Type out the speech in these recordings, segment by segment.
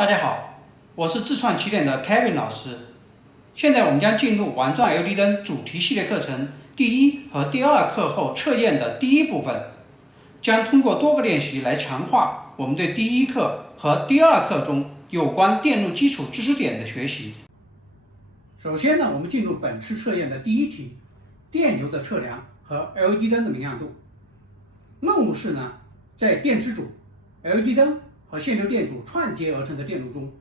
大家好，我是自创起点的 Kevin 老师。现在我们将进入玩转 LED 灯主题系列课程第一和第二课后测验的第一部分，将通过多个练习来强化我们对第一课和第二课中有关电路基础知识点的学习。首先呢，我们进入本次测验的第一题，电流的测量和 LED 灯的明亮度。任务是呢，在电池组、LED 灯和线流电阻串接而成的电路中，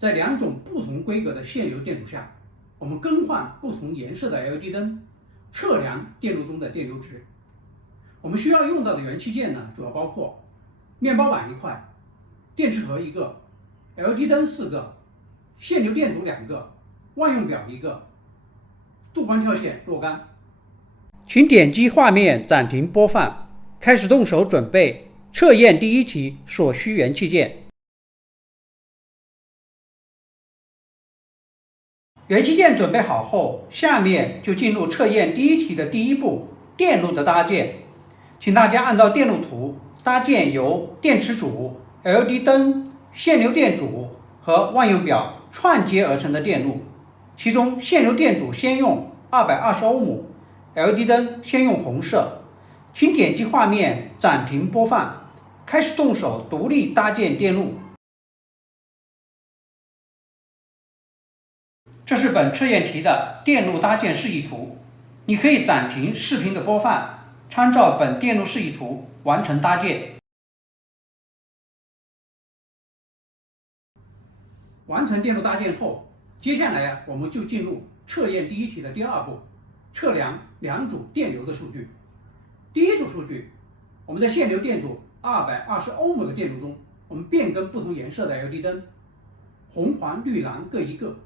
在两种不同规格的线流电阻下，我们更换不同颜色的 LED 灯，测量电路中的电流值。我们需要用到的元器件呢，主要包括面包板1块、电池盒1个、LED 灯4个、线流电阻2个、万用表1个、镀光跳线若干。请点击画面暂停播放，开始动手准备测验第一题所需元器件。元器件准备好后，下面就进入测验第一题的第一步，电路的搭建。请大家按照电路图搭建由电池组、LED 灯、线流电阻和万用表串接而成的电路。其中线流电阻先用220欧姆， LED 灯先用红色。请点击画面暂停播放，开始动手独立搭建电路。这是本测验题的电路搭建示意图，你可以暂停视频的播放，参照本电路示意图完成搭建。完成电路搭建后，接下来我们就进入测验第一题的第二步，测量两组电流的数据。第一组数据，我们在线流电阻220欧姆的电路中，我们变更不同颜色的 LED 灯，红、黄、绿、蓝各1个，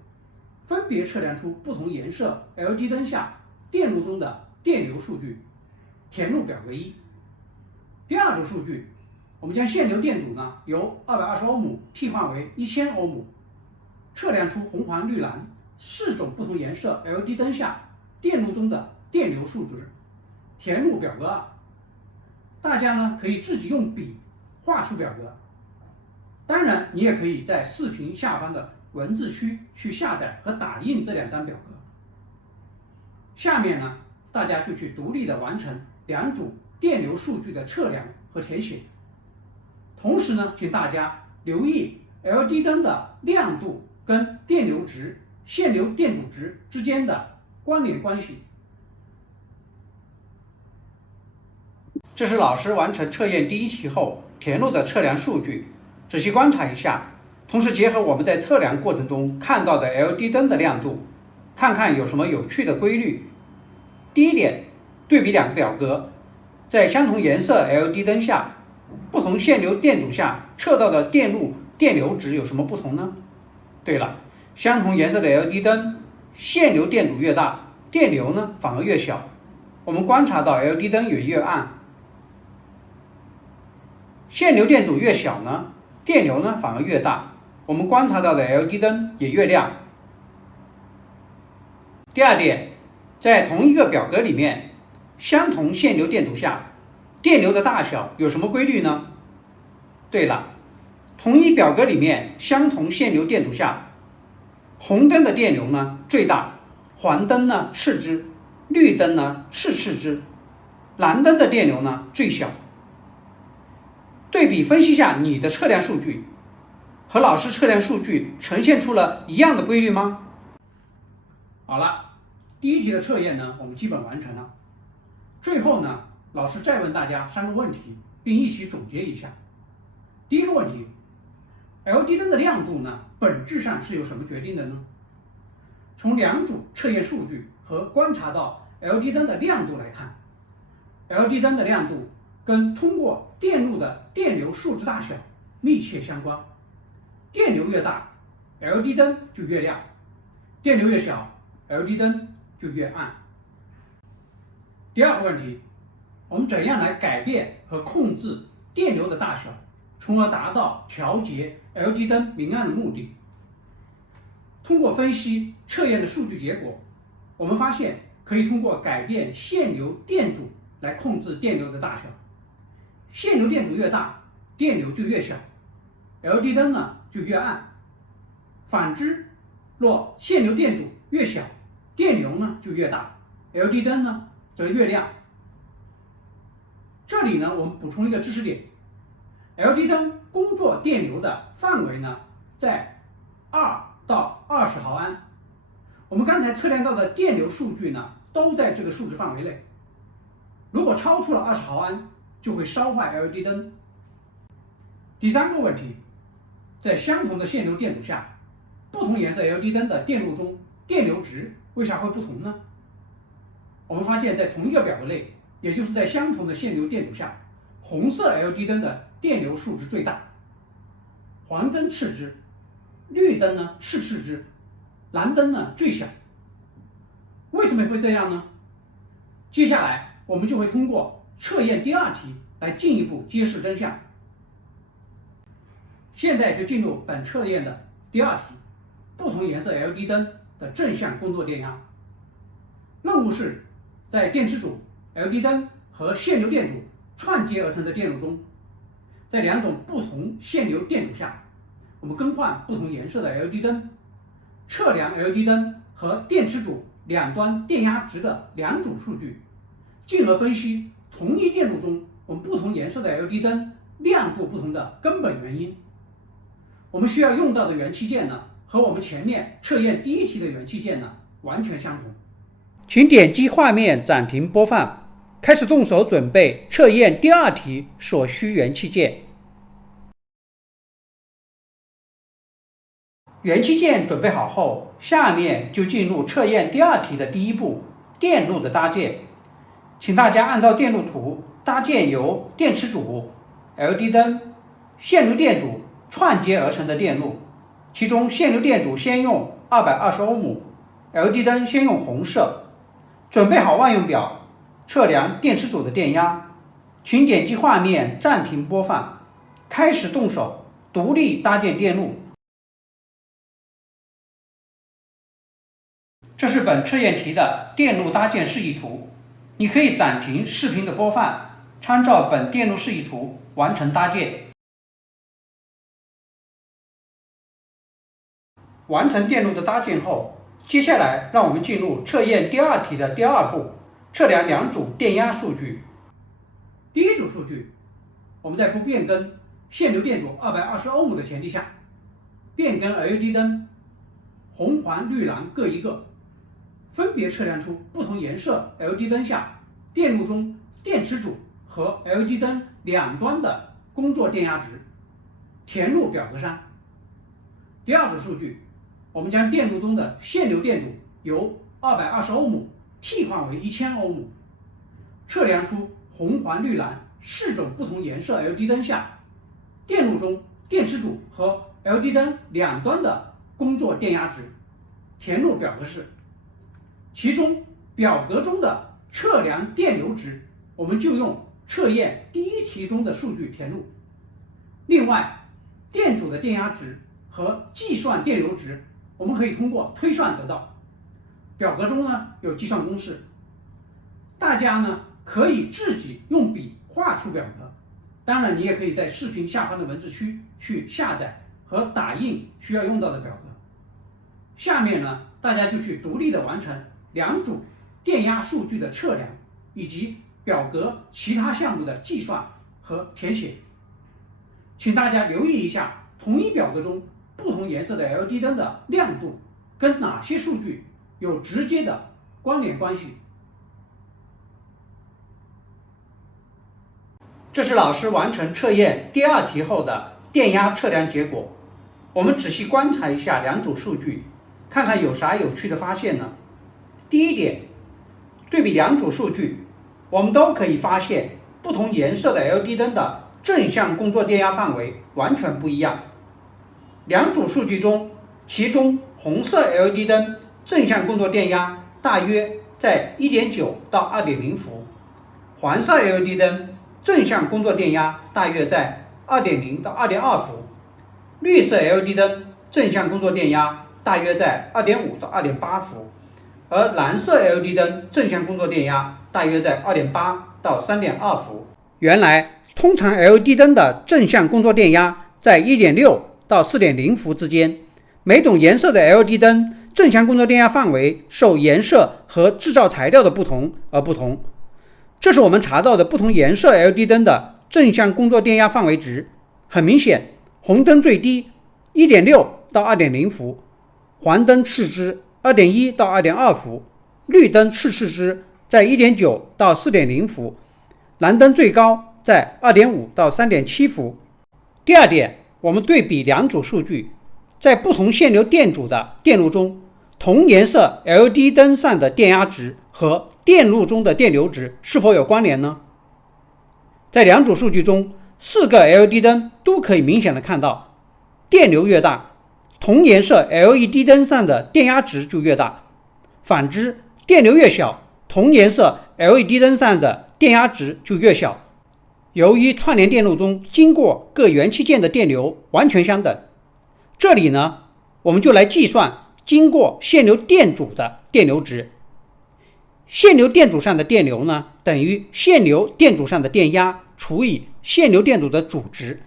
分别测量出不同颜色 LED 灯下电路中的电流数据，填入表格1。第二组数据，我们将线流电阻呢由220欧姆替换为1000欧姆，测量出红、黄、绿、蓝4种不同颜色 LED 灯下电路中的电流数值，填入表格2。大家呢可以自己用笔画出表格，当然你也可以在视频下方的文字区去下载和打印这2张表格。下面呢，大家就去独立的完成两组电流数据的测量和填写。同时呢，请大家留意 LED 灯的亮度跟电流值、线流电阻值之间的关联关系。这是老师完成测验第一题后填入的测量数据，仔细观察一下，同时结合我们在测量过程中看到的 LED 灯的亮度，看看有什么有趣的规律。第一点，对比两个表格，在相同颜色 LED 灯下，不同线流电阻下测到的电路电流值有什么不同呢？对了，相同颜色的 LED 灯，线流电阻越大，电流呢反而越小。我们观察到 LED 灯也越暗，线流电阻越小呢，电流呢反而越大，我们观察到的 LED 灯也越亮。第二点，在同一个表格里面，相同线流电阻下，电流的大小有什么规律呢？对了，同一表格里面相同线流电阻下，红灯的电流呢最大，黄灯呢次之，绿灯呢次之，蓝灯的电流呢最小。对比分析下你的测量数据，和老师测量数据呈现出了一样的规律吗？好了，第一题的测验呢，我们基本完成了。最后呢，老师再问大家3个问题，并一起总结一下。第一个问题 ，LED 灯的亮度呢，本质上是由什么决定的呢？从两组测验数据和观察到 LED 灯的亮度来看 ，LED 灯的亮度跟通过电路的电流数值大小密切相关，电流越大 ，LED 灯就越亮；电流越小 ，LED 灯就越暗。第二个问题，我们怎样来改变和控制电流的大小，从而达到调节 LED 灯明暗的目的？通过分析测验的数据结果，我们发现可以通过改变线流电阻来控制电流的大小。线流电阻越大，电流就越小，LED 灯呢就越暗。反之，若线流电阻越小，电流呢就越大 ，LED 灯呢则越亮。这里呢，我们补充一个知识点 ：LED 灯工作电流的范围呢在2到20毫安。我们刚才测量到的电流数据呢，都在这个数值范围内。如果超出了20毫安，就会烧坏 LED 灯。第三个问题，在相同的线流电阻下，不同颜色 LED 灯的电路中电流值为啥会不同呢？我们发现，在同一个表格内，也就是在相同的线流电阻下，红色 LED 灯的电流数值最大，黄灯次之，绿灯呢次之，蓝灯呢最小。为什么会这样呢？接下来我们就会通过测验第2题来进一步揭示真相。现在就进入本测验的第2题，不同颜色 LED 灯的正向工作电压。任务是在电池组、LED 灯和线流电阻串接而成的电路中，在2种不同线流电阻下，我们更换不同颜色的 LED 灯，测量 LED 灯和电池组两端电压值的2组数据，进而分析同一电路中我们不同颜色的 LED 灯亮度不同的根本原因。我们需要用到的元器件呢，和我们前面测验第1题的元器件呢完全相同。请点击画面暂停播放，开始动手准备测验第2题所需元器件。元器件准备好后，下面就进入测验第2题的第1步，电路的搭建。请大家按照电路图搭建由电池组、LED 灯、线流电阻串接而成的电路，其中线流电阻先用220欧姆， LED 灯先用红色。准备好万用表，测量电池组的电压。请点击画面暂停播放，开始动手独立搭建电路。这是本测验题的电路搭建示意图，你可以暂停视频的播放，参照本电路示意图完成搭建。完成电路的搭建后，接下来让我们进入测验第2题的第2步，测量2组电压数据。第1组数据，我们在不变更线流电阻220欧姆的前提下，变更 LED 灯红、黄、绿、蓝各一个，分别测量出不同颜色 LED 灯下电路中电池组和 LED 灯两端的工作电压值，填入表格上。第2组数据，我们将电路中的线流电阻由220欧姆替换为1000欧姆，测量出红、黄、绿、蓝4种不同颜色 LED 灯下电路中电池组和 LED 灯两端的工作电压值，填入表格式。其中表格中的测量电流值，我们就用测验第1题中的数据填入。另外，电阻的电压值和计算电流值，我们可以通过推算得到。表格中呢有计算公式，大家呢可以自己用笔画出表格，当然你也可以在视频下方的文字区去下载和打印需要用到的表格。下面呢，大家就去独立的完成2组电压数据的测量，以及表格其他项目的计算和填写。请大家留意一下同一表格中不同颜色的 LED 灯的亮度跟哪些数据有直接的关联关系。这是老师完成测验第2题后的电压测量结果。我们仔细观察一下2组数据，看看有啥有趣的发现呢？第一点，对比2组数据，我们都可以发现不同颜色的 LED 灯的正向工作电压范围完全不一样。2组数据中，其中红色 LED 灯正向工作电压大约在 1.9 到 2.0 伏，黄色 LED 灯正向工作电压大约在 2.0 到 2.2 伏，绿色 LED 灯正向工作电压大约在 2.5 到 2.8 伏，而蓝色 LED 灯正向工作电压大约在 2.8 到 3.2 伏。原来通常 LED 灯的正向工作电压在 1.6到 4.0 伏之间。每种颜色的 LED 灯正向工作电压范围受颜色和制造材料的不同而不同。这是我们查到的不同颜色 LED 灯的正向工作电压范围值。很明显，红灯最低 1.6 到 2.0 伏，黄灯次之 2.1 到 2.2 伏，绿灯次之在 1.9 到 4.0 伏，蓝灯最高在 2.5 到 3.7 伏。第二点，我们对比两组数据，在不同线流电阻的电路中，同颜色 LED 灯上的电压值和电路中的电流值是否有关联呢？在两组数据中，4个 LED 灯都可以明显的看到，电流越大，同颜色 LED 灯上的电压值就越大；反之，电流越小，同颜色 LED 灯上的电压值就越小。由于串联电路中经过各元器件的电流完全相等，这里呢，我们就来计算经过线流电阻的电流值。线流电阻上的电流呢，等于线流电阻上的电压除以线流电阻的阻值，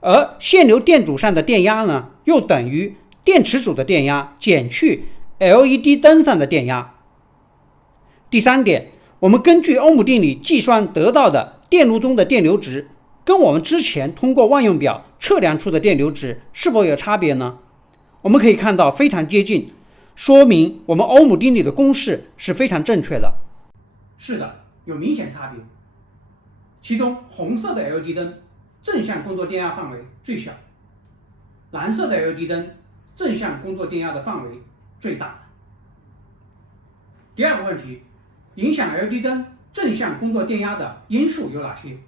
而线流电阻上的电压呢，又等于电池组的电压减去 LED 灯上的电压。第三点，我们根据欧姆定理计算得到的电路中的电流值，跟我们之前通过万用表测量出的电流值是否有差别呢？我们可以看到非常接近，说明我们欧姆定理的公式是非常正确的。是的，有明显差别。其中红色的 LED 灯正向工作电压范围最小，蓝色的 LED 灯正向工作电压的范围最大。第二个问题，影响 LED 灯正向工作电压的因素有哪些？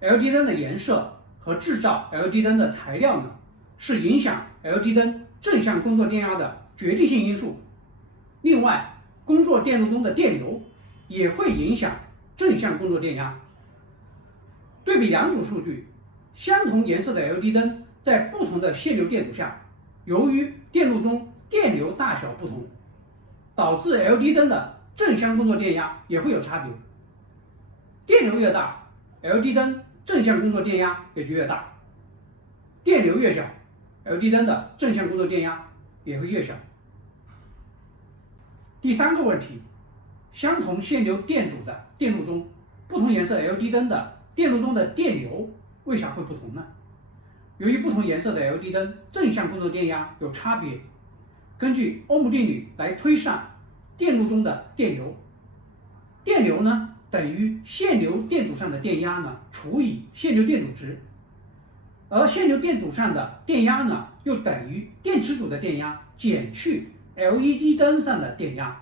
LED 灯的颜色和制造 LED 灯的材料呢，是影响 LED 灯正向工作电压的决定性因素。另外，工作电路中的电流也会影响正向工作电压。对比两组数据，相同颜色的 LED 灯在不同的线流电阻下，由于电路中电流大小不同，导致 LED 灯的正向工作电压也会有差别。电流越大， LED 灯正向工作电压也就越大；电流越小， LED 灯的正向工作电压也会越小。第三个问题，相同线流电阻的电路中，不同颜色 LED 灯的电路中的电流为啥会不同呢？由于不同颜色的 LED 灯正向工作电压有差别，根据欧姆定律来推算电路中的电流。电流呢，等于线流电阻上的电压呢除以线流电阻值，而线流电阻上的电压呢，又等于电池组的电压减去 LED 灯上的电压。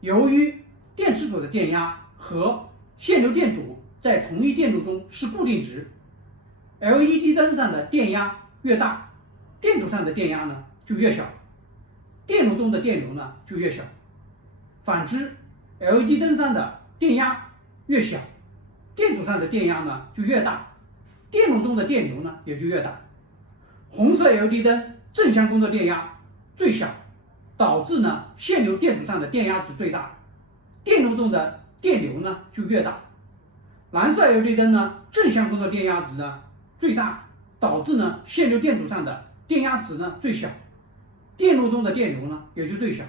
由于电池组的电压和线流电阻在同一电路中是固定值， LED 灯上的电压越大，电阻上的电压呢就越小，电路中的电流呢就越小。反之， LED 灯上的电压越小，电阻上的电压呢就越大，电路中的电流呢也就越大。红色 LED 灯正向工作电压最小，导致呢线流电阻上的电压值最大，电路中的电流呢就越大。蓝色 LED 灯呢正向工作电压值呢最大，导致呢线流电阻上的电压值呢最小，电路中的电流呢也就最小。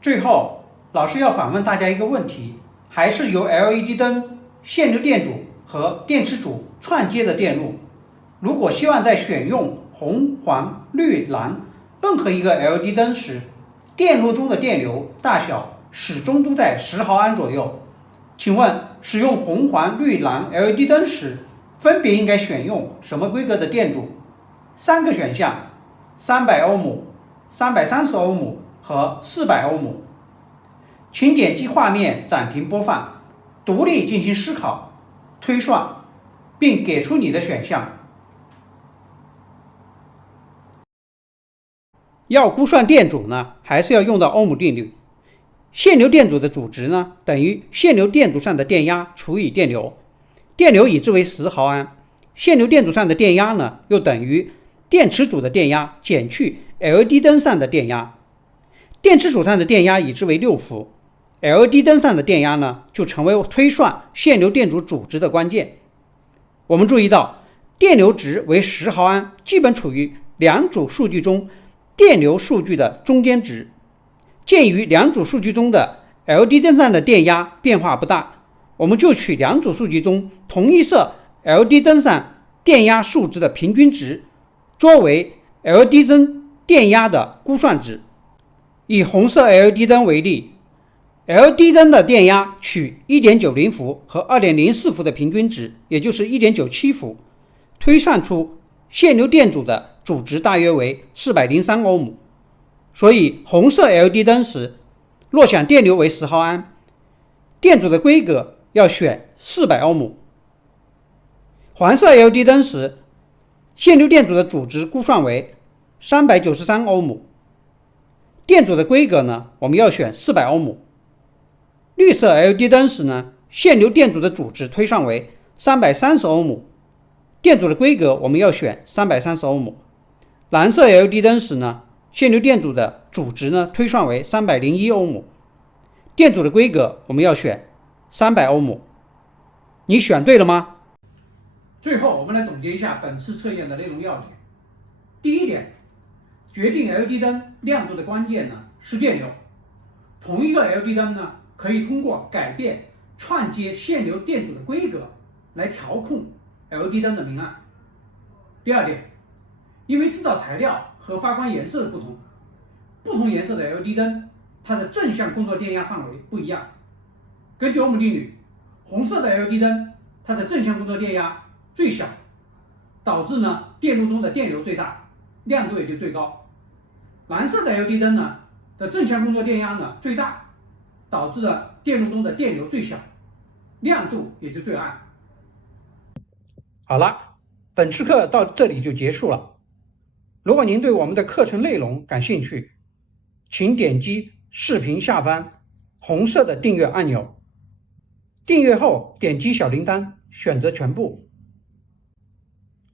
最后，老师要反问大家一个问题，还是由 LED 灯、线流电阻和电池组串接的电路，如果希望在选用红、黄、绿、蓝任何一个 LED 灯时，电路中的电流大小始终都在10毫安左右，请问使用红、黄、绿、蓝 LED 灯时，分别应该选用什么规格的电阻？3个选项：300欧姆、330欧姆和400欧姆。请点击画面暂停播放，独立进行思考、推算，并给出你的选项。要估算电阻呢，还是要用到欧姆定律。线流电阻的阻值呢，等于线流电阻上的电压除以电流，电流已知为10毫安，线流电阻上的电压呢，又等于电池组的电压减去 LED 灯上的电压。电池组上的电压已知为6伏， LED 灯上的电压呢，就成为推算线流电阻阻值的关键。我们注意到，电流值为10毫安，基本处于两组数据中电流数据的中间值。鉴于两组数据中的 LED 灯上的电压变化不大，我们就取两组数据中同一色 LED 灯上电压数值的平均值，作为 LED 灯电压的估算值。以红色 LED 灯为例， LED 灯的电压取 1.90 伏和 2.04 伏的平均值，也就是 1.97 伏，推算出线流电阻的阻值大约为403欧姆。所以红色 LED 灯时，若想电流为10毫安，电阻的规格要选400欧姆。黄色 LED 灯时，线流电阻的阻值估算为393欧姆，电阻的规格呢，我们要选400欧姆。绿色 LED 灯时呢，线流电阻的阻值推算为330欧姆，电阻的规格我们要选330欧姆。蓝色 LED 灯时呢，线流电阻的阻值呢推算为301欧姆，电阻的规格我们要选300欧姆。你选对了吗？最后我们来总结一下本次测验的内容要点。第一点，决定 LED 灯亮度的关键呢是电流。同一个 LED 灯呢，可以通过改变串接线流电阻的规格来调控 LED 灯的明暗。第二点，因为制造材料和发光颜色的不同，不同颜色的 LED 灯它的正向工作电压范围不一样。根据欧姆定律，红色的 LED 灯它的正向工作电压最小，导致呢电路中的电流最大，亮度也就最高。蓝色的 LED 灯呢的正向工作电压呢最大，导致了电路中的电流最小，亮度也就最暗。好了，本次课到这里就结束了。如果您对我们的课程内容感兴趣，请点击视频下方红色的订阅按钮，订阅后点击小铃铛，选择全部，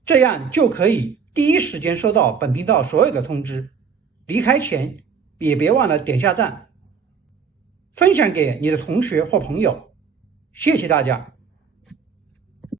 这样就可以第一时间收到本频道所有的通知。离开前也别忘了点下赞，分享给你的同学或朋友。谢谢大家。